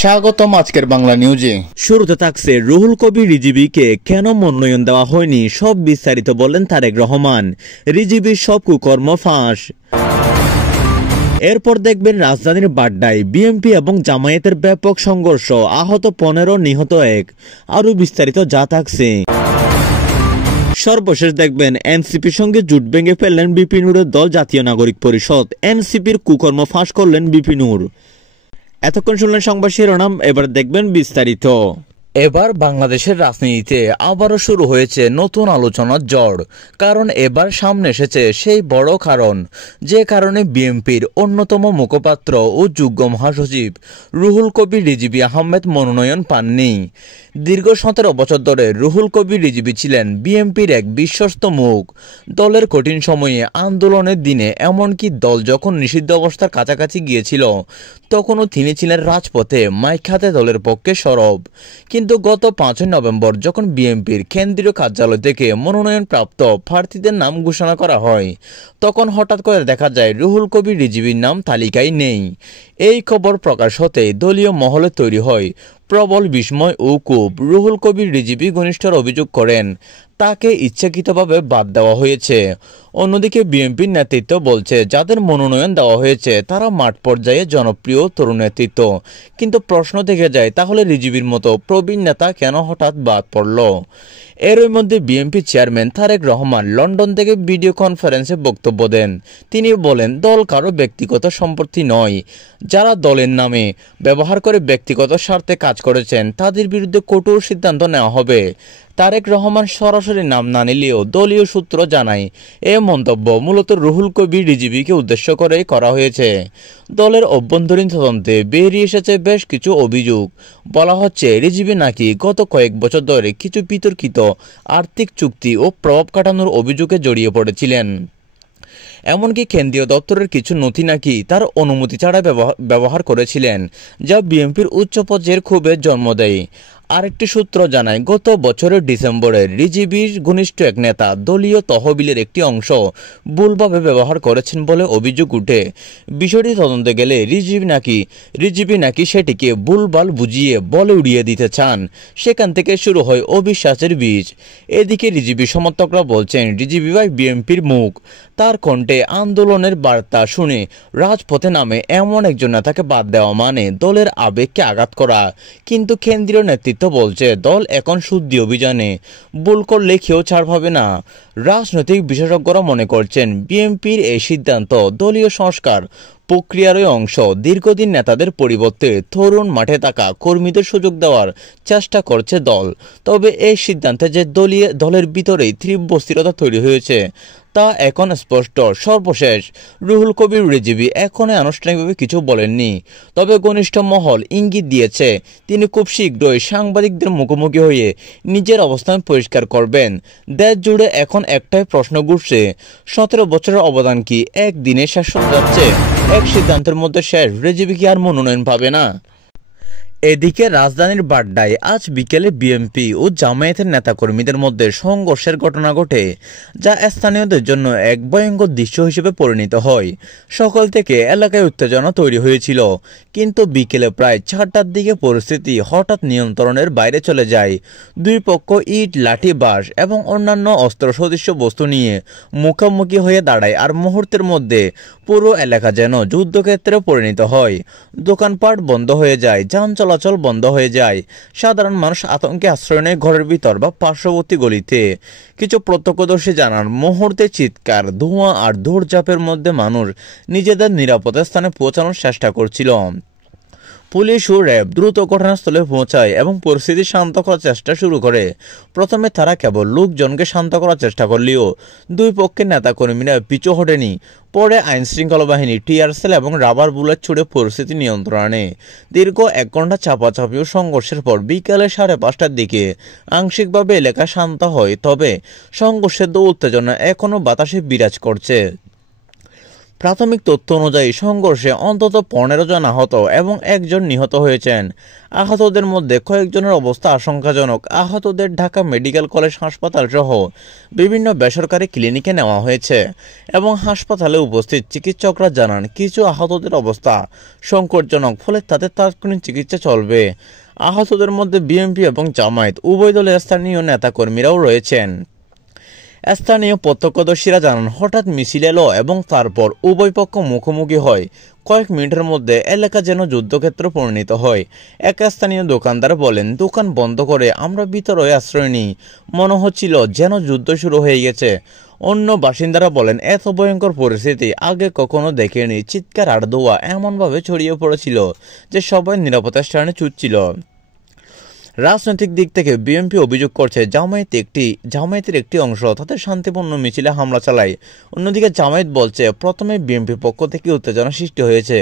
স্বাগতম আজকের বাংলা নিউজে। শুরুতে থাকছে রুহুল কবির রিজভীকে কেন মনোনয়ন দেওয়া হয়নি, সব বিস্তারিত বললেন তারেক রহমান। রিজভীর সব কুকর্ম ফাঁস। এরপর দেখবেন রাজধানীর বাড্ডায় বিএনপি এবং জামায়াতের ব্যাপক সংঘর্ষ, আহত 15, নিহত 1। আরো বিস্তারিত যা থাকছে। সর্বশেষ দেখবেন এনসিপির সঙ্গে জোট ভেঙে ফেললেন বিপি নুরের দল জাতীয় নাগরিক পরিষদ। এনসিপির কুকর্ম ফাঁস করলেন বিপি নুর। এতক্ষণ শুনলেন সংবাদ শিরোনাম, এবার দেখবেন বিস্তারিত। এবার বাংলাদেশের রাজনীতিতে আবারও শুরু হয়েছে নতুন আলোচনার ঝড়। কারণ এবার সামনে এসেছে সেই বড় কারণ, যে কারণে বিএনপির অন্যতম মুখপাত্র ও যুগ্ম মহাসচিব রুহুল কবির রিজভী আহমেদ মনোনয়ন পাননি। দীর্ঘ 17 বছর ধরে রুহুল কবির রিজভী ছিলেন বিএনপির এক বিশ্বস্ত মুখ। দলের কঠিন সময়ে, আন্দোলনের দিনে, এমনকি দল যখন নিষিদ্ধ অবস্থার কাছাকাছি গিয়েছিল তখনও তিনি ছিলেন রাজপথে মাইক হাতে দলের পক্ষে সরব। কিন্তু গত 5 নভেম্বর যখন বিএনপির কেন্দ্রীয় কার্যালয় থেকে মনোনয়নপ্রাপ্ত প্রার্থীদের নাম ঘোষণা করা হয়, তখন হঠাৎ করে দেখা যায় রুহুল কবির রিজভীর নাম তালিকায় নেই। এই খবর প্রকাশ হতেই দলীয় মহলে তৈরি হয় প্রবল বিস্ময় ও ক্ষোভ। রুহুল কবির রিজভী ঘনিষ্ঠরা অভিযোগ করেন তাকে ইচ্ছাকৃতভাবে বাদ দেওয়া হয়েছে। অন্যদিকে বিএনপির নেতৃত্ব বলছে যাদের মনোনয়ন দেওয়া হয়েছে তারা মাঠ পর্যায়ে জনপ্রিয় তরুণ নেতৃত্ব। কিন্তু প্রশ্ন থেকে যায়, তাহলে রিজভীর মতো প্রবীণ নেতা কেন হঠাৎ বাদ পড়ল? এরই মধ্যে বিএনপি চেয়ারম্যান তারেক রহমান লন্ডন থেকে ভিডিও কনফারেন্সে বক্তব্য দেন। তিনি বলেন, দল কারো ব্যক্তিগত সম্পত্তি নয়। যারা দলের নামে ব্যবহার করে ব্যক্তিগত স্বার্থে কাজ করেছেন তাদের বিরুদ্ধে কঠোর সিদ্ধান্ত নেওয়া হবে। তারেক রহমান সরাসরি নাম না নিলেও দলীয় সূত্র জানায় এ মন্তব্য মূলত রুহুল কবির রিজভীকে উদ্দেশ্য করেই করা হয়েছে। দলের অভ্যন্তরীণ তদন্তে বেরিয়ে এসেছে বেশ কিছু অভিযোগ। বলা হচ্ছে রিজভী নাকি গত কয়েক বছর ধরে কিছু বিতর্কিত আর্থিক চুক্তি ও প্রভাব খাটানোর অভিযোগে জড়িয়ে পড়েছিলেন। এমনকি কেন্দ্রীয় দপ্তরের কিছু নথি নাকি তার অনুমতি ছাড়া ব্যবহার করেছিলেন, যা বিএনপির উচ্চ পর্যায়ের ক্ষোভের জন্ম দেয়। আরেকটি সূত্র জানায় গত বছরের ডিসেম্বরে রিজভীর ঘনিষ্ঠ এক নেতা দলীয় তহবিলের একটি অংশ ভুলভাবে ব্যবহার করেছেন বলে অভিযোগ উঠে। বিষয়টি তদন্তে গেলে রিজভী নাকি সেটিকে ভুলভাল বুঝিয়ে বলে উড়িয়ে দিতে চান। সেখান থেকে শুরু হয় অবিশ্বাসের বীজ। এদিকে রিজভী সমর্থকরা বলছেন রিজভী ভাই বিএনপির মুখ। তার কণ্ঠে আন্দোলনের বার্তা শুনে রাজপথে নামে এমন একজন নেতাকে বাদ দেওয়া মানে দলের আবেগকে আঘাত করা। কিন্তু কেন্দ্রীয় নেতৃত্ব বলছে দল এখন শুদ্ধি অভিযানে, ভুল করলে কেউ ছাড় পাবে না। রাজনৈতিক বিশেষজ্ঞরা মনে করছেন বিএনপির এই সিদ্ধান্ত দলীয় সংস্কার প্রক্রিয়ারই অংশ। দীর্ঘদিন নেতাদের পরিবর্তে তরুণ মাঠে থাকা কর্মীদের সুযোগ দেওয়ার চেষ্টা করছে দল। তবে এই সিদ্ধান্তে যে দলের ভিতরেই তীব্র অস্থিরতা তৈরি হয়েছে তা এখন স্পষ্ট। সর্বশেষ রুহুল কবির রিজভী এখনো আনুষ্ঠানিকভাবে কিছু বলেননি, তবে ঘনিষ্ঠ মহল ইঙ্গিত দিয়েছে তিনি খুব শীঘ্রই সাংবাদিকদের মুখোমুখি হয়ে নিজের অবস্থান পরিষ্কার করবেন। দেশ জুড়ে এখন একটাই প্রশ্ন ঘুরছে, 17 বছরের অবদান কি একদিনে শেষ হয়ে যাচ্ছে? এক সিদ্ধান্তের মধ্যে শেষ। রিজভী কি আর মনোনয়ন পাবে না? এদিকে রাজধানীর বাড্ডায় আজ বিকেলে বিএনপি ও জামায়াতের নেতাকর্মীদের মধ্যে সংঘর্ষের ঘটনা ঘটে, যা স্থানীয়দের জন্য এক ভয়ঙ্কর দৃশ্য হিসেবে পরিণত হয়। সকাল থেকে এলাকায় উত্তেজনা তৈরি হয়েছিল, কিন্তু বিকেলে প্রায় 4টার দিকে পরিস্থিতি হঠাৎ নিয়ন্ত্রণের বাইরে চলে যায়। দুই পক্ষ ইট, লাঠি, বাঁশ এবং অন্যান্য অস্ত্র সদৃশ বস্তু নিয়ে মুখোমুখি হয়ে দাঁড়ায়, আর মুহূর্তের মধ্যে পুরো এলাকা যেন যুদ্ধক্ষেত্রে পরিণত হয়। দোকানপাট বন্ধ হয়ে যায়, যান চলাচল বন্ধ হয়ে যায়। সাধারণ মানুষ আতঙ্কে আশ্রয় নেয় ঘরের ভিতর বা পার্শ্ববর্তী গলিতে। কিছু প্রত্যক্ষদর্শী জানান মুহূর্তে চিৎকার, ধোঁয়া আর দৌড়ঝাঁপের মধ্যে মানুষ নিজেদের নিরাপদ স্থানে পৌঁছানোর চেষ্টা করছিল। পুলিশ ও র্যাব দ্রুত ঘটনাস্থলে পৌঁছায় এবং পরিস্থিতি শান্ত করার চেষ্টা শুরু করে। প্রথমে তারা কেবল লোকজনকে শান্ত করার চেষ্টা করলেও দুই পক্ষের নেতাকর্মীরা পিছু হটেনি। পরে আইনশৃঙ্খলা বাহিনী টিয়ার সেল এবং রাবার বুলেট ছুড়ে পরিস্থিতি নিয়ন্ত্রণে আনে। দীর্ঘ 1 ঘন্টা চাপাচাপি ও সংঘর্ষের পর বিকেলে 5:30টার দিকে আংশিকভাবে এলাকা শান্ত হয়, তবে সংঘর্ষের উত্তেজনা এখনও বাতাসে বিরাজ করছে। প্রাথমিক তথ্য অনুযায়ী সংঘর্ষে অন্তত 15 জন আহত এবং 1 জন নিহত হয়েছেন। আহতদের মধ্যে কয়েকজনের অবস্থা আশঙ্কাজনক। আহতদের ঢাকা মেডিকেল কলেজ হাসপাতাল সহ বিভিন্ন বেসরকারি ক্লিনিকে নেওয়া হয়েছে এবং হাসপাতালে উপস্থিত চিকিৎসকরা জানান কিছু আহতদের অবস্থা সংকটজনক, ফলে তাদের তাৎক্ষণিক চিকিৎসা চলবে। আহতদের মধ্যে বিএনপি এবং জামায়াত উভয় দলের স্থানীয় নেতাকর্মীরাও রয়েছেন। স্থানীয় প্রত্যক্ষদর্শীরা জানান হঠাৎ মিছিল এলো এবং তারপর উভয় পক্ষ মুখোমুখি হয়। কয়েক মিনিটের মধ্যে এলাকা যেন যুদ্ধক্ষেত্র পরিণত হয়। এক স্থানীয় দোকানদার বলেন, দোকান বন্ধ করে আমরা ভিতরে আশ্রয় নিই, মনে হচ্ছিল যেন যুদ্ধ শুরু হয়ে গেছে। অন্য বাসিন্দারা বলেন, এত ভয়ঙ্কর পরিস্থিতি আগে কখনো দেখেনি। চিৎকার আর ধোঁয়া এমনভাবে ছড়িয়ে পড়েছিল যে সবাই নিরাপত্তা স্থানে ছুটছিল। রাজনৈতিক দিক থেকে বিএনপি অভিযোগ করছে জামায়াতের একটি অংশ তাদের শান্তিপূর্ণ মিছিলে হামলা চালায়। অন্যদিকে জামায়াত বলছে প্রথমে বিএনপির পক্ষ থেকে উত্তেজনা সৃষ্টি হয়েছে,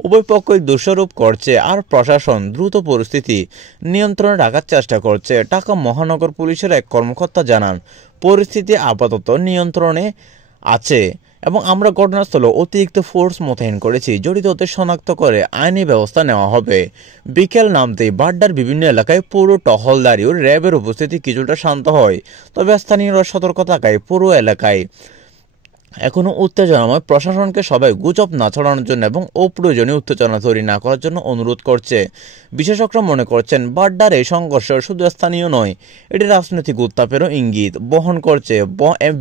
উভয় পক্ষই দোষারোপ করছে আর প্রশাসন দ্রুত পরিস্থিতি নিয়ন্ত্রণে রাখার চেষ্টা করছে। ঢাকা মহানগর পুলিশের এক কর্মকর্তা জানান, পরিস্থিতি আপাতত নিয়ন্ত্রণে আছে এবং আমরা ঘটনাস্থলে অতিরিক্ত ফোর্স মোতায়েন করেছি। জড়িতদের শনাক্ত করে আইনি ব্যবস্থা নেওয়া হবে। বিকেল নামতেই বাড্ডার বিভিন্ন এলাকায় পুরো টহলদারি ও র্যাবের উপস্থিতি কিছুটা শান্ত হয়, তবে স্থানীয়রা সতর্ক থাকায় পুরো এলাকায় এখনো উত্তেজনাময়। প্রশাসনকে সবাই গুজব না ছড়ানোর জন্য এবং অপ্রয়োজনীয় উত্তেজনা তৈরি না করার জন্য অনুরোধ করছে। বিশেষজ্ঞরা মনে করছেন বাড্ডার এই সংঘর্ষ শুধু স্থানীয় নয়, এটি রাজনৈতিক উত্তাপেরও ইঙ্গিত বহন করছে।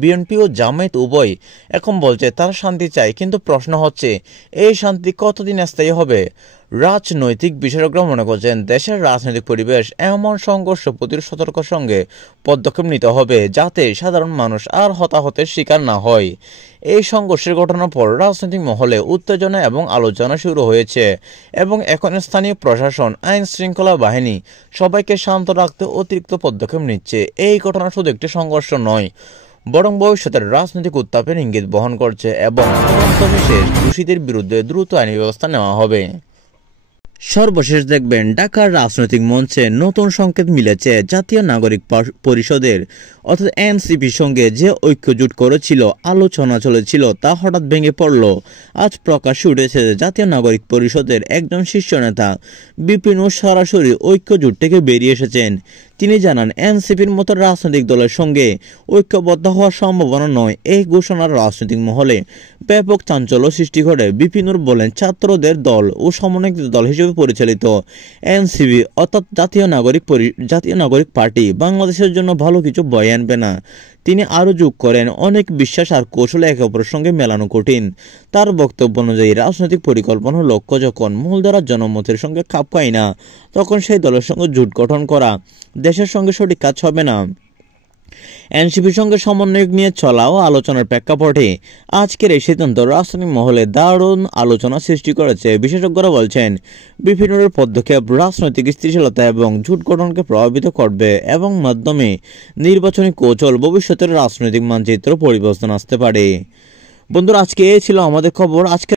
বিএনপি ও জামায়াত উভয় এখন বলছে তারা শান্তি চায়, কিন্তু প্রশ্ন হচ্ছে এই শান্তি কতদিন স্থায়ী হবে। রাজনৈতিক বিশেষজ্ঞরা মনে করছেন দেশের রাজনৈতিক পরিবেশ এমন সংঘর্ষ প্রতিরোধ সতর্কতার সঙ্গে পদক্ষেপ নিতে হবে যাতে সাধারণ মানুষ আর হতাহতের শিকার না হয়। এই সংঘর্ষের ঘটনার পর রাজনৈতিক মহলে উত্তেজনা এবং আলোচনা শুরু হয়েছে এবং এখন স্থানীয় প্রশাসন, আইন শৃঙ্খলা বাহিনী সবাইকে শান্ত রাখতে অতিরিক্ত পদক্ষেপ নিচ্ছে। এই ঘটনা শুধু একটি সংঘর্ষ নয়, বরং ভবিষ্যতের রাজনৈতিক উত্তাপের ইঙ্গিত বহন করছে এবং সর্বশেষ দোষীদের বিরুদ্ধে দ্রুত আইনি ব্যবস্থা নেওয়া হবে। সর্বশেষ দেখবেন ঢাকার রাজনৈতিক মঞ্চে নতুন সংকেত মিলেছে। জাতীয় নাগরিক পরিষদের অর্থাৎ এনসিপির সঙ্গে যে ঐক্যজোট করেছিল, আলোচনা চলেছিল, তা হঠাৎ ভেঙে পড়ল। আজ প্রকাশ্যে উঠেছে যে জাতীয় নাগরিক পরিষদের একজন শীর্ষ নেতা বিপিন সরাসরি ঐক্যজোট থেকে বেরিয়ে এসেছেন। তিনি জানান, এনসিপির মতো রাজনৈতিক দলের সঙ্গে ঐক্যবদ্ধ হওয়ার সম্ভাবনা নয়। এই ঘোষণার রাজনৈতিক মহলে ব্যাপক চাঞ্চল্য সৃষ্টি করে। বিপিনুর বলেন, ছাত্রদের দল ও সমন্বয়ক দল হিসেবে পরিচালিত এনসিপি অর্থাৎ জাতীয় নাগরিক পার্টি বাংলাদেশের জন্য ভালো কিছু বয়ে আনবে না। তিনি আরও যোগ করেন, অনেক বিশ্বাস আর কৌশল একে অপরের সঙ্গে মেলানো কঠিন। তার বক্তব্য অনুযায়ী রাজনৈতিক পরিকল্পনার লক্ষ্য যখন মূলধারার জনমতের সঙ্গে খাপ খায় না, তখন সেই দলের সঙ্গে জোট গঠন করা দেশের সঙ্গে সঠিক কাজ হবে না। এনসিপির সঙ্গে সমন্বয় নিয়ে চলা ও আলোচনার প্রেক্ষাপটে আজকের এই সিদ্ধান্ত রাজনৈতিক মহলে দারুণ আলোচনা সৃষ্টি করেছে। বিশেষজ্ঞরা বলছেন, বিপিনুরের পদক্ষেপ রাজনৈতিক স্থিতিশীলতা এবং জোট গঠনকে প্রভাবিত করবে এবং মাধ্যমে নির্বাচনী কৌশল ভবিষ্যতের রাজনৈতিক মানচিত্র পরিবর্তন আসতে পারে। বন্ধুরা, আজকে এই ছিল আমাদের খবর। আজকে